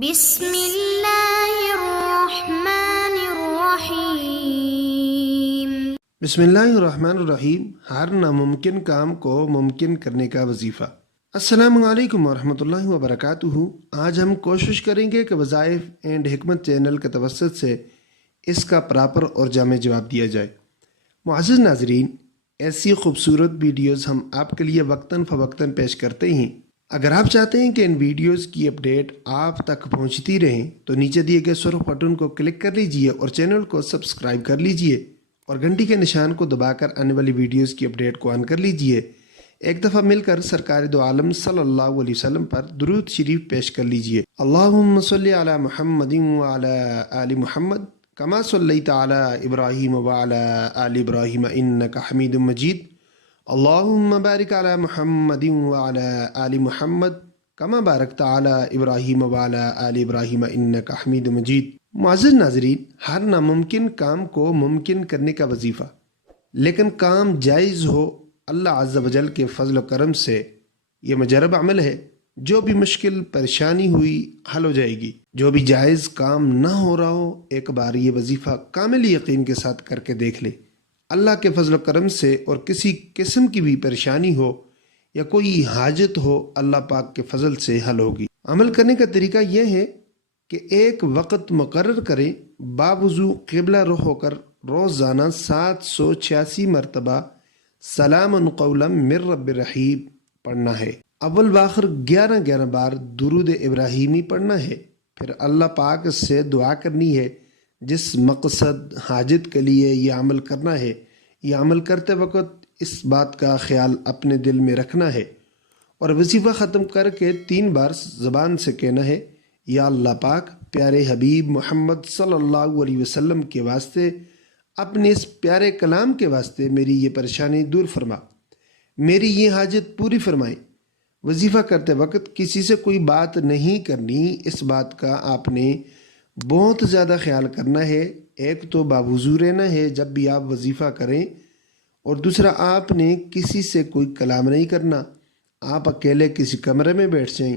بسم اللہ الرحمن الرحیم۔ بسم اللہ الرحمن الرحیم۔ ہر ناممکن کام کو ممکن کرنے کا وظیفہ۔ السلام علیکم ورحمۃ اللہ وبرکاتہ۔ آج ہم کوشش کریں گے کہ وظائف اینڈ حکمت چینل کے توسط سے اس کا پراپر اور جامع جواب دیا جائے۔ معزز ناظرین، ایسی خوبصورت ویڈیوز ہم آپ کے لیے وقتاً فوقتاً پیش کرتے ہیں۔ اگر آپ چاہتے ہیں کہ ان ویڈیوز کی اپڈیٹ آپ تک پہنچتی رہیں تو نیچے دیے گئے سرخ بٹن کو کلک کر لیجئے اور چینل کو سبسکرائب کر لیجئے اور گھنٹی کے نشان کو دبا کر آنے والی ویڈیوز کی اپڈیٹ کو آن کر لیجئے۔ ایک دفعہ مل کر سرکار دو عالم صلی اللہ علیہ وسلم پر درود شریف پیش کر لیجئے۔ اللہم صلی علی محمد وعلی آل محمد کما صلیت علی ابراہیم وعلی آل ابراہیم انک حمید مجید۔ اللہم بارک علی محمد وعلی آل محمد کما بارکت علی ابراہیم وعلی آل ابراہیم انک حمید مجید۔ معزز ناظرین، ہر ناممکن کام کو ممکن کرنے کا وظیفہ، لیکن کام جائز ہو اللہ عز و جل کے فضل و کرم سے یہ مجرب عمل ہے۔ جو بھی مشکل پریشانی ہوئی حل ہو جائے گی۔ جو بھی جائز کام نہ ہو رہا ہو ایک بار یہ وظیفہ کامل یقین کے ساتھ کر کے دیکھ لے۔ اللہ کے فضل و کرم سے اور کسی قسم کی بھی پریشانی ہو یا کوئی حاجت ہو اللہ پاک کے فضل سے حل ہوگی۔ عمل کرنے کا طریقہ یہ ہے کہ ایک وقت مقرر کریں، باوضو قبلہ رخ ہو کر روزانہ 786 مرتبہ سلام قولا من رب رحیم پڑھنا ہے۔ اول باخر 11 بار درود ابراہیمی پڑھنا ہے۔ پھر اللہ پاک سے دعا کرنی ہے۔ جس مقصد حاجت کے لیے یہ عمل کرنا ہے، یہ عمل کرتے وقت اس بات کا خیال اپنے دل میں رکھنا ہے اور وظیفہ ختم کر کے 3 بار زبان سے کہنا ہے، یا اللہ پاک، پیارے حبیب محمد صلی اللہ علیہ وسلم کے واسطے، اپنے اس پیارے کلام کے واسطے میری یہ پریشانی دور فرما، میری یہ حاجت پوری فرمائے۔ وظیفہ کرتے وقت کسی سے کوئی بات نہیں کرنی، اس بات کا آپ نے بہت زیادہ خیال کرنا ہے۔ ایک تو باوضو رہنا ہے جب بھی آپ وظیفہ کریں، اور دوسرا آپ نے کسی سے کوئی کلام نہیں کرنا۔ آپ اکیلے کسی کمرے میں بیٹھ جائیں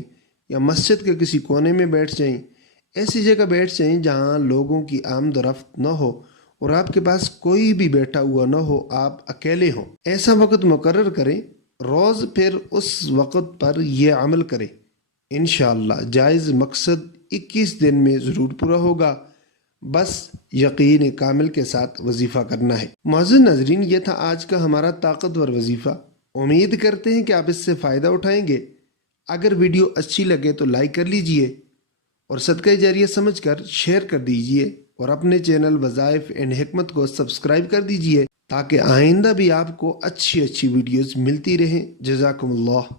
یا مسجد کے کسی کونے میں بیٹھ جائیں، ایسی جگہ بیٹھ جائیں جہاں لوگوں کی آمد و رفت نہ ہو اور آپ کے پاس کوئی بھی بیٹھا ہوا نہ ہو، آپ اکیلے ہوں۔ ایسا وقت مقرر کریں، روز پھر اس وقت پر یہ عمل کریں، انشاءاللہ جائز مقصد 21 دن میں ضرور پورا ہوگا۔ بس یقین کامل کے ساتھ وظیفہ کرنا ہے۔ معزز ناظرین، یہ تھا آج کا ہمارا طاقتور وظیفہ۔ امید کرتے ہیں کہ آپ اس سے فائدہ اٹھائیں گے۔ اگر ویڈیو اچھی لگے تو لائک کر لیجئے اور صدقہ جاریہ سمجھ کر شیئر کر دیجئے اور اپنے چینل وظائف اینڈ حکمت کو سبسکرائب کر دیجئے تاکہ آئندہ بھی آپ کو اچھی ویڈیوز ملتی رہیں۔ جزاکم اللہ۔